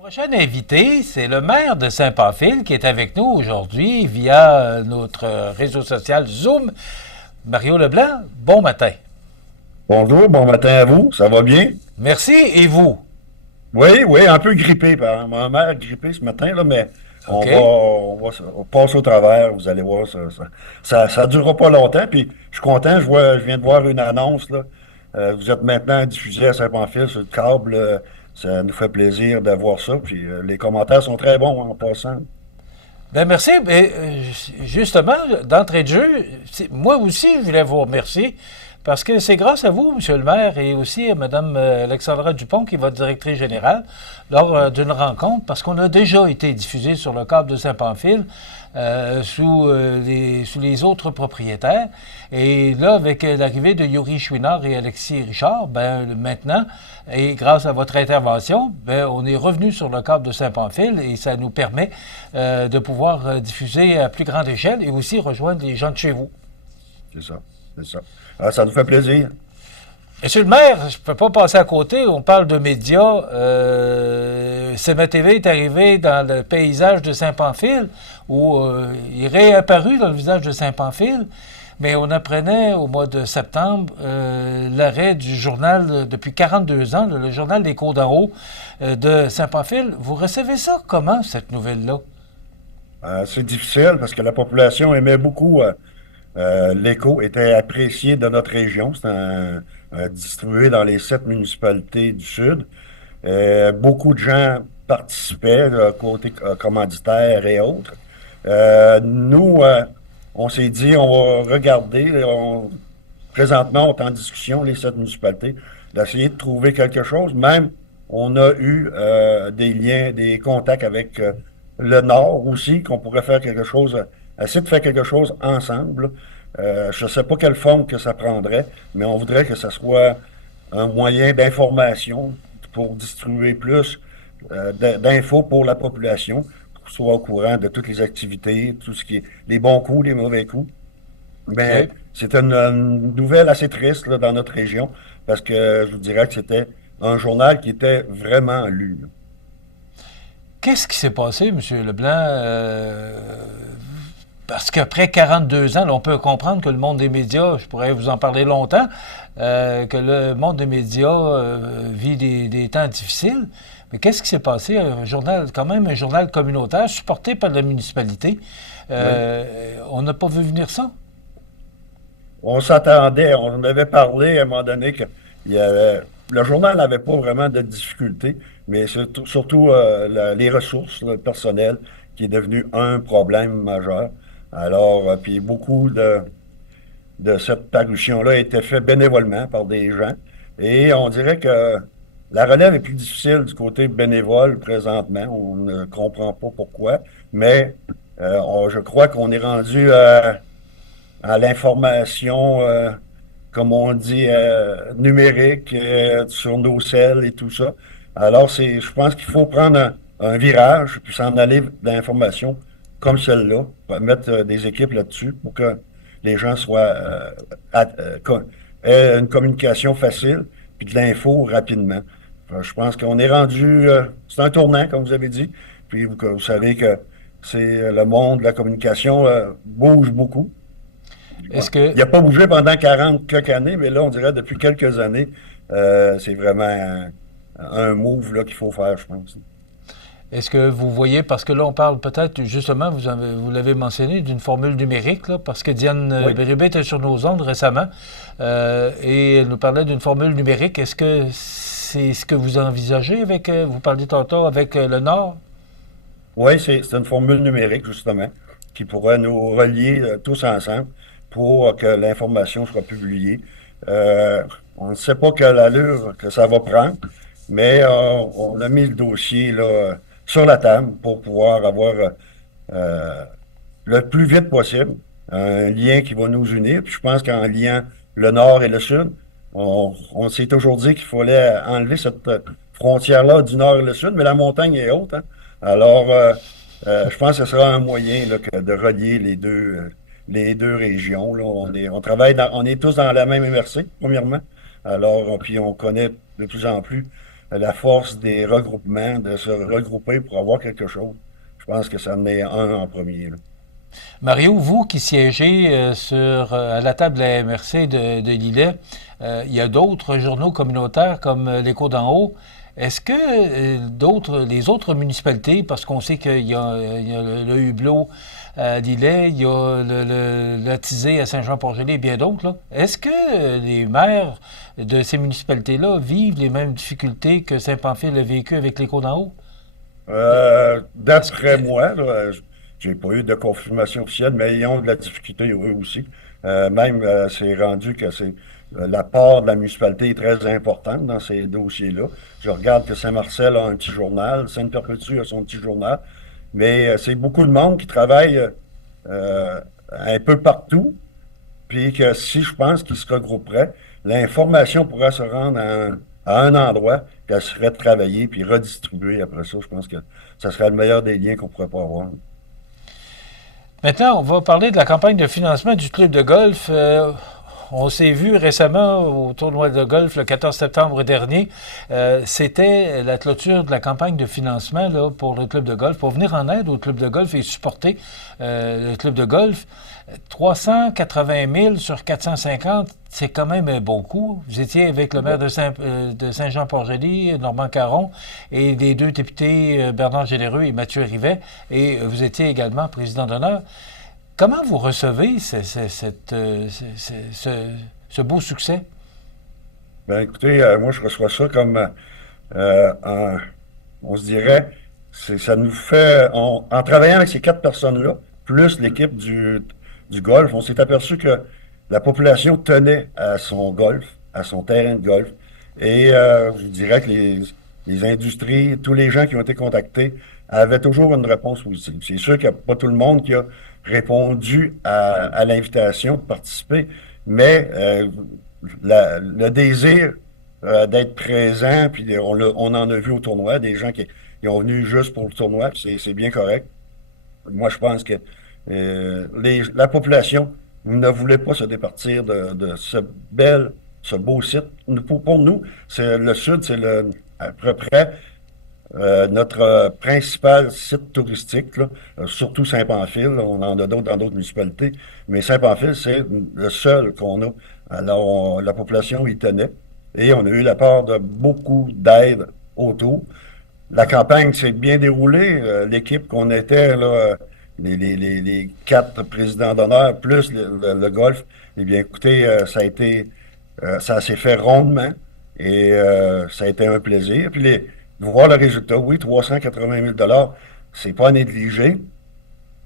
Prochain invité, c'est le maire de Saint-Pamphile qui est avec nous aujourd'hui via notre réseau social Zoom. Mario Leblanc, bon matin. Bonjour, bon matin à vous, ça va bien? Merci, et vous? Oui, oui, un peu grippé, ma mère est grippée ce matin, là, mais OK. on passer au travers, vous allez voir, ça durera pas longtemps, puis je suis content, je viens de voir une annonce, là. Vous êtes maintenant diffusé à Saint-Pamphile sur le câble, ça nous fait plaisir de voir ça, puis les commentaires sont très bons en passant. Ben merci. Justement, d'entrée de jeu, moi aussi, je voulais vous remercier parce que c'est grâce à vous, Monsieur le maire, et aussi à Mme Alexandra Dupont, qui est votre directrice générale, lors d'une rencontre, parce qu'on a déjà été diffusé sur le câble de Saint-Pamphile sous les autres propriétaires. Et là, avec l'arrivée de Yuri Chouinard et Alexis Richard, ben maintenant, et grâce à votre intervention, ben, on est revenu sur le câble de Saint-Pamphile et ça nous permet de pouvoir diffuser à plus grande échelle et aussi rejoindre les gens de chez vous. C'est ça, c'est ça. Ah, ça nous fait plaisir. Monsieur le maire, je ne peux pas passer à côté. On parle de médias. CMA-TV est arrivé dans le paysage de Saint-Pamphile, où il est réapparu dans le visage de Saint-Pamphile, mais on apprenait au mois de septembre l'arrêt du journal depuis 42 ans, le journal des Côtes d'en haut de Saint-Pamphile. Vous recevez ça comment, cette nouvelle-là? C'est difficile parce que la population aimait beaucoup. L'écho était apprécié de notre région. C'est distribué dans les 7 municipalités du Sud. Beaucoup de gens participaient, côté commanditaire et autres. Nous, on s'est dit, on va regarder. Présentement, on est en discussion, les 7 municipalités, d'essayer de trouver quelque chose. Même, on a eu des liens, des contacts avec le Nord aussi, qu'on pourrait faire quelque chose, essayer de faire quelque chose ensemble. Je ne sais pas quelle forme que ça prendrait, mais on voudrait que ce soit un moyen d'information pour distribuer plus d'infos pour la population, pour qu'ils soient au courant de toutes les activités, tout ce qui est les bons coups, les mauvais coups. Mais Oui. c'est une nouvelle assez triste là, dans notre région, parce que je vous dirais que c'était un journal qui était vraiment lu, là. Qu'est-ce qui s'est passé, M. Leblanc? Parce qu'après 42 ans, là, on peut comprendre que le monde des médias, je pourrais vous en parler longtemps, que le monde des médias vit des temps difficiles. Mais qu'est-ce qui s'est passé? Un journal, quand même un journal communautaire supporté par la municipalité. Oui. On n'a pas vu venir ça? On s'attendait, on en avait parlé à un moment donné que il y avait, le journal n'avait pas vraiment de difficultés, mais surtout les ressources, le personnel, qui est devenu un problème majeur. Alors, puis beaucoup de cette parution-là a été fait bénévolement par des gens. Et on dirait que la relève est plus difficile du côté bénévole présentement. On ne comprend pas pourquoi, mais je crois qu'on est rendu à l'information, comme on dit, numérique, sur nos celles et tout ça. Alors, je pense qu'il faut prendre un virage, puis s'en aller dans l'information comme celle-là, mettre des équipes là-dessus pour que les gens soient, aient une communication facile, puis de l'info rapidement. Je pense qu'on est rendu, c'est un tournant, comme vous avez dit, puis vous savez que c'est le monde de la communication bouge beaucoup. Ouais. Est-ce que Il n'a pas bougé pendant 40 quelques années, mais là, on dirait depuis quelques années, c'est vraiment un move là, qu'il faut faire, je pense. Est-ce que vous voyez, parce que là, on parle peut-être, justement, vous l'avez mentionné, d'une formule numérique, là, parce que Diane Oui. Bérubé était sur nos ondes récemment, et elle nous parlait d'une formule numérique. Est-ce que c'est ce que vous envisagez avec, vous parliez tantôt avec le Nord? Oui, c'est une formule numérique, justement, qui pourrait nous relier tous ensemble pour que l'information soit publiée. Euh, on ne sait pas quelle allure que ça va prendre, mais on a mis le dossier là, sur la table pour pouvoir avoir euh, le plus vite possible un lien qui va nous unir. Puis je pense qu'en liant le Nord et le Sud, on s'est toujours dit qu'il fallait enlever cette frontière-là du Nord et le Sud, mais la montagne est haute, hein. Alors, je pense que ce sera un moyen là, de relier les deux régions. Là. On travaille on est tous dans la même MRC, premièrement. Alors, puis on connaît de plus en plus la force des regroupements, de se regrouper pour avoir quelque chose. Je pense que ça en est un en premier, là. Mario, vous qui siégez à la table de la MRC de Lillet, il y a d'autres journaux communautaires comme l'Écho d'en haut. Est-ce que les autres municipalités, parce qu'on sait qu'il y a le Hublot à Lillet, il y a le Tisé à Saint-Jean-Port-Joli et bien d'autres, là, est-ce que les maires de ces municipalités-là vivent les mêmes difficultés que Saint-Pamphile a vécu avec l'Écho d'en haut? Est-ce D'après que, moi, là, j'ai pas eu de confirmation officielle, mais ils ont de la difficulté eux aussi. Même, c'est rendu que la part de la municipalité est très importante dans ces dossiers-là. Je regarde que Saint-Marcel a un petit journal, Sainte-Perpétue a son petit journal, mais c'est beaucoup de monde qui travaille un peu partout, puis que si je pense qu'ils se regrouperaient, l'information pourrait se rendre à un endroit, qu'elle serait travaillée puis redistribuée après ça. Je pense que ça serait le meilleur des liens qu'on pourrait pas avoir. Maintenant, on va parler de la campagne de financement du club de golf. On s'est vu récemment au tournoi de golf le 14 septembre dernier. C'était la clôture de la campagne de financement là, pour le club de golf, pour venir en aide au club de golf et supporter le club de golf. 380 000 sur 450, c'est quand même un bon coup. Vous étiez avec le maire de Saint-Jean-Port-Joli, Normand Caron, et les deux députés Bernard Généreux et Mathieu Rivet, et vous étiez également président d'honneur. Comment vous recevez ce beau succès? Ben écoutez, moi je reçois ça comme on se dirait, ça nous fait, en travaillant avec ces quatre personnes-là, plus l'équipe du golf, on s'est aperçu que la population tenait à son golf, à son terrain de golf. Et je dirais que les industries, tous les gens qui ont été contactés avaient toujours une réponse positive. C'est sûr qu'il n'y a pas tout le monde qui a répondu à l'invitation de participer, mais le désir d'être présent, puis on en a vu au tournoi, des gens qui ont venu juste pour le tournoi, puis c'est bien correct. Moi, je pense que la population ne voulait pas se départir de ce beau site. Pour nous, le Sud, c'est à peu près notre principal site touristique, là, surtout Saint-Pamphile. On en a d'autres dans d'autres municipalités, mais Saint-Pamphile, c'est le seul qu'on a. Alors, la population y tenait et on a eu la part de beaucoup d'aide autour. La campagne s'est bien déroulée. L'équipe qu'on était, là, les quatre présidents d'honneur, plus le golf, eh bien, écoutez, ça s'est fait rondement et ça a été un plaisir. Puis de voir le résultat, oui, 380 000 c'est pas à négliger.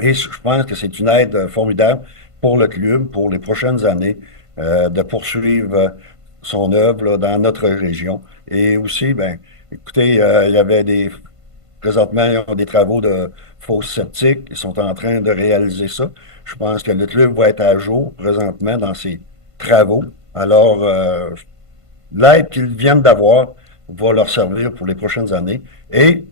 Et je pense que c'est une aide formidable pour le club, pour les prochaines années, de poursuivre son œuvre là, dans notre région. Et aussi, ben, écoutez, il y avait présentement, ils ont des travaux de fosse septique. Ils sont en train de réaliser ça. Je pense que le club va être à jour présentement dans ses travaux. Alors, l'aide qu'ils viennent d'avoir va leur servir pour les prochaines années. Et,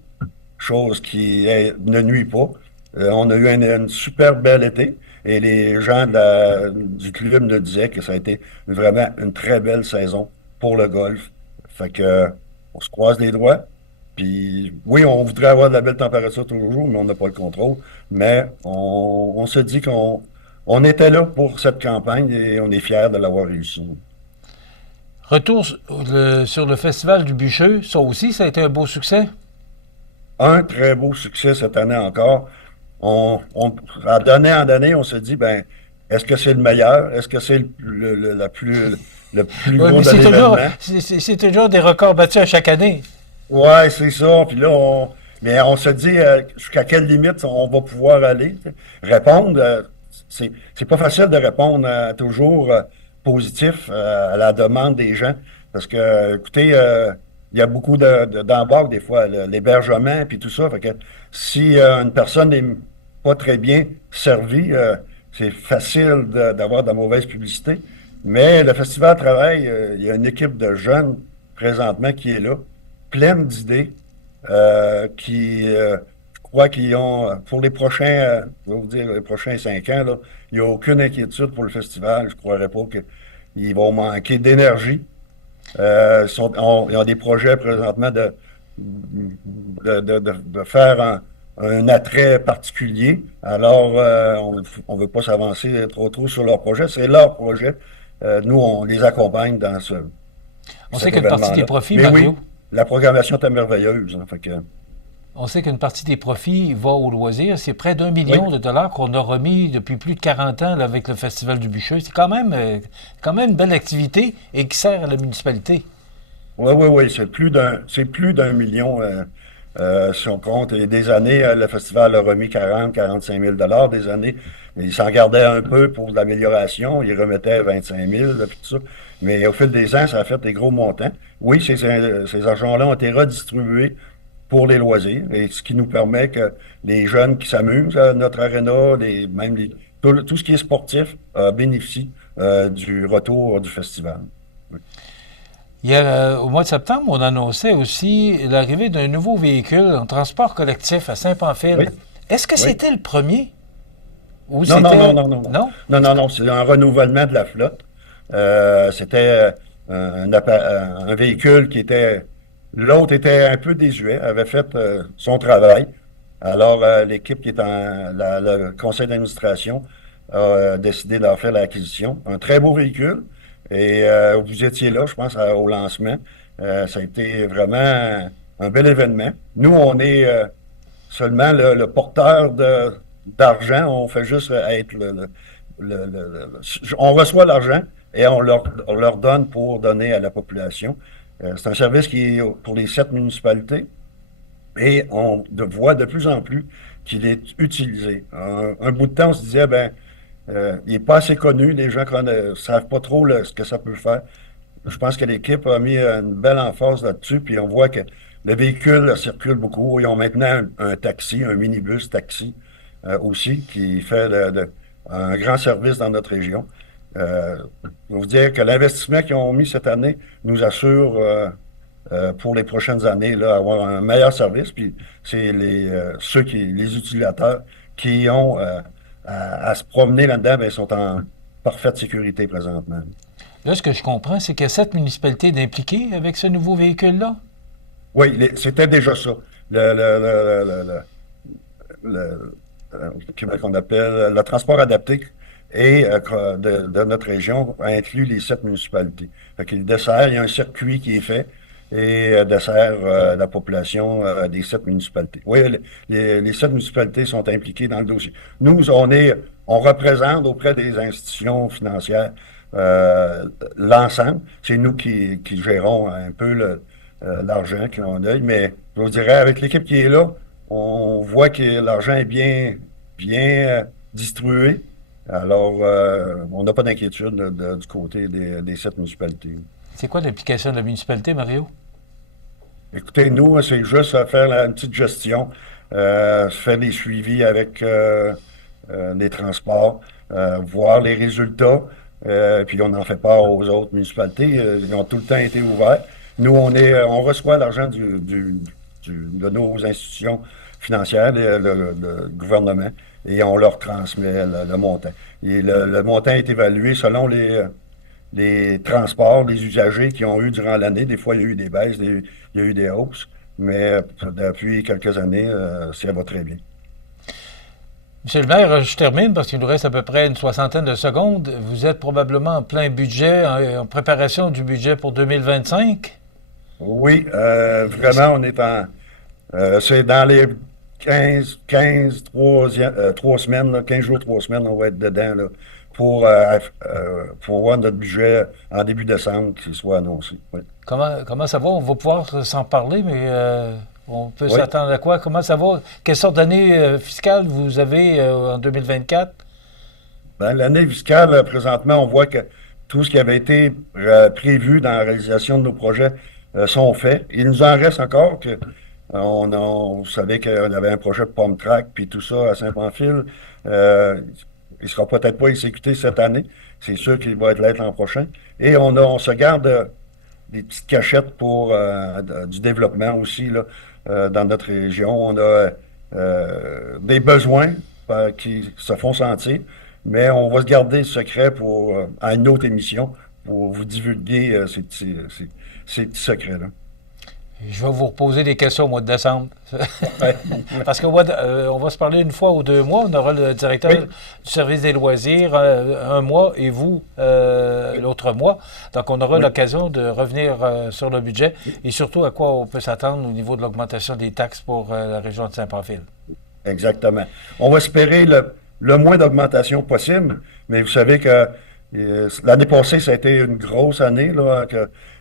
chose qui ne nuit pas, on a eu une super belle été et les gens du club nous disaient que ça a été vraiment une très belle saison pour le golf. Fait que, on se croise les doigts. Puis oui, on voudrait avoir de la belle température toujours, mais on n'a pas le contrôle. Mais on se dit qu'on était là pour cette campagne et on est fiers de l'avoir réussi. Retour sur le Festival du Bûcheux, ça aussi, ça a été un beau succès? Un très beau succès cette année encore. D'année en année, on se dit, ben, est-ce que c'est le meilleur? Est-ce que c'est le plus Oui, gros mais de l'événement? c'est toujours des records battus à chaque année. Ouais, c'est ça. Puis là, mais on se dit jusqu'à quelle limite on va pouvoir aller. Tu sais. Répondre, c'est pas facile de répondre toujours positif à la demande des gens. Parce que, écoutez, il y a beaucoup d'embarques des fois, l'hébergement puis tout ça. Fait que si une personne n'est pas très bien servie, c'est facile d'avoir de la mauvaise publicité. Mais le festival travaille, il y a une équipe de jeunes présentement qui est là pleine d'idées je crois qu'ils ont, pour les prochains, je vais vous dire, les prochains 5 ans, là, il n'y a aucune inquiétude pour le festival. Je ne croirais pas qu'ils vont manquer d'énergie. Ils ont des projets présentement de faire un attrait particulier. Alors, on ne veut pas s'avancer trop sur leur projet. C'est leur projet. Nous, on les accompagne dans On sait cet qu'une partie des événement-là. profits, Mais oui, Mario, la programmation est merveilleuse, hein. Fait que, on sait qu'une partie des profits va au loisir. C'est près d'1 oui, million de dollars qu'on a remis depuis plus de 40 ans là, avec le Festival du Bûcher. C'est quand même une belle activité et qui sert à la municipalité. oui, c'est plus d'un million si on compte. Et des années, le festival a remis 45 000 des années. Mais il s'en gardait un peu pour l'amélioration. Il remettait 25 000, là, puis tout ça. Mais au fil des ans, ça a fait des gros montants. Oui, ces argents-là ont été redistribués pour les loisirs, et ce qui nous permet que les jeunes qui s'amusent à notre aréna, tout ce qui est sportif, bénéficie du retour du festival. Oui. Au mois de septembre, on annonçait aussi l'arrivée d'un nouveau véhicule en transport collectif à Saint-Pamphile. Oui. Est-ce que Oui. c'était le premier ou Non, non, non, c'était... non, non, non. Non? Non, c'est un renouvellement de la flotte. C'était un véhicule qui était... L'autre était un peu désuet, avait fait son travail. Alors, l'équipe qui est le conseil d'administration a décidé d'en faire l'acquisition. Un très beau véhicule. Et vous étiez là, je pense, au lancement. Ça a été vraiment un bel événement. Nous, on est seulement le porteur d'argent. On fait juste être on reçoit l'argent et on leur donne pour donner à la population. C'est un service qui est pour les 7 municipalités et on voit de plus en plus qu'il est utilisé. Un bout de temps, on se disait, ben, il n'est pas assez connu, les gens ne savent pas trop ce que ça peut faire. Je pense que l'équipe a mis une belle emphase là-dessus, puis on voit que le véhicule circule beaucoup. Ils ont maintenant un taxi, un minibus taxi aussi, qui fait un grand service dans notre région. Je vais vous dire que l'investissement qu'ils ont mis cette année nous assure pour les prochaines années là, avoir un meilleur service. Puis c'est les utilisateurs qui ont à se promener là-dedans, bien, ils sont en parfaite sécurité présentement. Là, ce que je comprends, c'est qu'il y a 7 municipalités d'impliquées avec ce nouveau véhicule-là. Oui, c'était déjà ça. Comment qu'on appelle, le transport adapté et de notre région inclut les 7 municipalités. Fait qu'il dessert, il y a un circuit qui est fait et dessert la population des 7 municipalités. Oui, les 7 municipalités sont impliquées dans le dossier. Nous, on représente auprès des institutions financières l'ensemble. C'est nous qui gérons un peu l'argent qu'on a, mais je vous dirais, avec l'équipe qui est là, on voit que l'argent est bien distribué. Alors, on n'a pas d'inquiétude du côté des 7 municipalités. C'est quoi l'implication de la municipalité, Mario? Écoutez, nous, c'est juste faire une petite gestion, faire des suivis avec les transports, voir les résultats, puis on en fait part aux autres municipalités. Ils ont tout le temps été ouverts. Nous, on reçoit l'argent de nos institutions financières, le gouvernement, et on leur transmet le montant. Et le montant est évalué selon les transports, les usagers qui ont eu durant l'année. Des fois, il y a eu des baisses, il y a eu des hausses, mais depuis quelques années, ça va très bien. Monsieur le maire, je termine parce qu'il nous reste à peu près une soixantaine de secondes. Vous êtes probablement en plein budget, en préparation du budget pour 2025? Oui, vraiment, on est c'est dans les 3 semaines, là, 15 jours, 3 semaines, on va être dedans là, pour voir notre budget en début décembre qui soit annoncé. Oui. Comment ça va? On va pouvoir s'en parler, mais on peut Oui. s'attendre à quoi? Comment ça va? Quelle sorte d'année fiscale vous avez en 2024? Ben, l'année fiscale, présentement, on voit que tout ce qui avait été prévu dans la réalisation de nos projets sont faits. Il nous en reste encore que vous savez qu'on avait un projet de pomme track puis tout ça à Saint-Pamphile. Il ne sera peut-être pas exécuté cette année. C'est sûr qu'il va être là l'an prochain. Et on se garde des petites cachettes pour du développement aussi là, dans notre région. On a des besoins qui se font sentir, mais on va se garder le secret à une autre émission pour vous divulguer ces petits secrets-là. Je vais vous reposer des questions au mois de décembre. Ouais. Parce qu'on on va se parler une fois ou 2 mois. On aura le directeur Oui. du service des loisirs un mois et vous l'autre mois. Donc, on aura Oui. l'occasion de revenir sur le budget et surtout à quoi on peut s'attendre au niveau de l'augmentation des taxes pour la région de Saint-Pamphile. Exactement. On va espérer le moins d'augmentation possible, mais vous savez que l'année passée, ça a été une grosse année, là, avec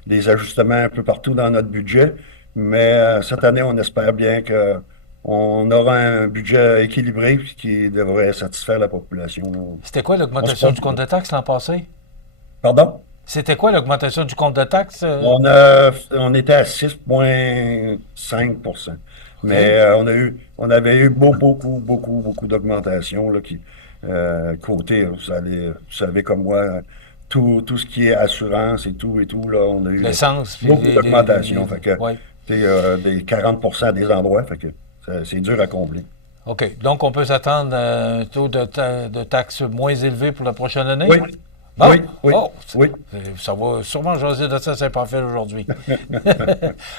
des ajustements un peu partout dans notre budget. Mais cette année, on espère bien qu'on aura un budget équilibré qui devrait satisfaire la population. C'était quoi On se l'augmentation du porte- compte de taxes l'an passé? Pardon? C'était quoi l'augmentation du compte de taxes? On était à 6,5%. OK. Mais on avait eu beaucoup d'augmentation là, côté, vous savez comme moi, tout ce qui est assurance et tout, là, on a eu L'essence, puis beaucoup d'augmentation. Fait que, oui. des 40% des endroits, fait que c'est dur à combler. OK. Donc, on peut s'attendre à un taux de taxes moins élevé pour la prochaine année? Oui, Bon. oui. Oh, Oui. ça va sûrement jaser de ça à Saint-Pamphile aujourd'hui.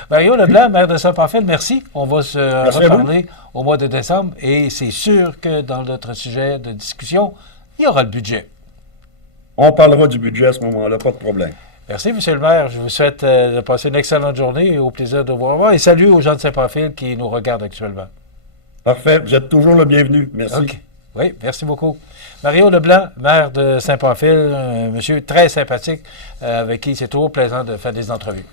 Mario Leblanc, maire de Saint-Pamphile, merci. On va se Merci à vous. reparler au mois de décembre et c'est sûr que dans notre sujet de discussion, il y aura le budget. On parlera du budget à ce moment-là, pas de problème. Merci, M. le maire. Je vous souhaite de passer une excellente journée et au plaisir de vous revoir. Et salut aux gens de Saint-Pamphile qui nous regardent actuellement. Parfait, vous êtes toujours le bienvenu. Merci. OK. Oui, merci beaucoup. Mario Leblanc, maire de Saint-Pamphile, un monsieur très sympathique avec qui c'est toujours plaisant de faire des entrevues.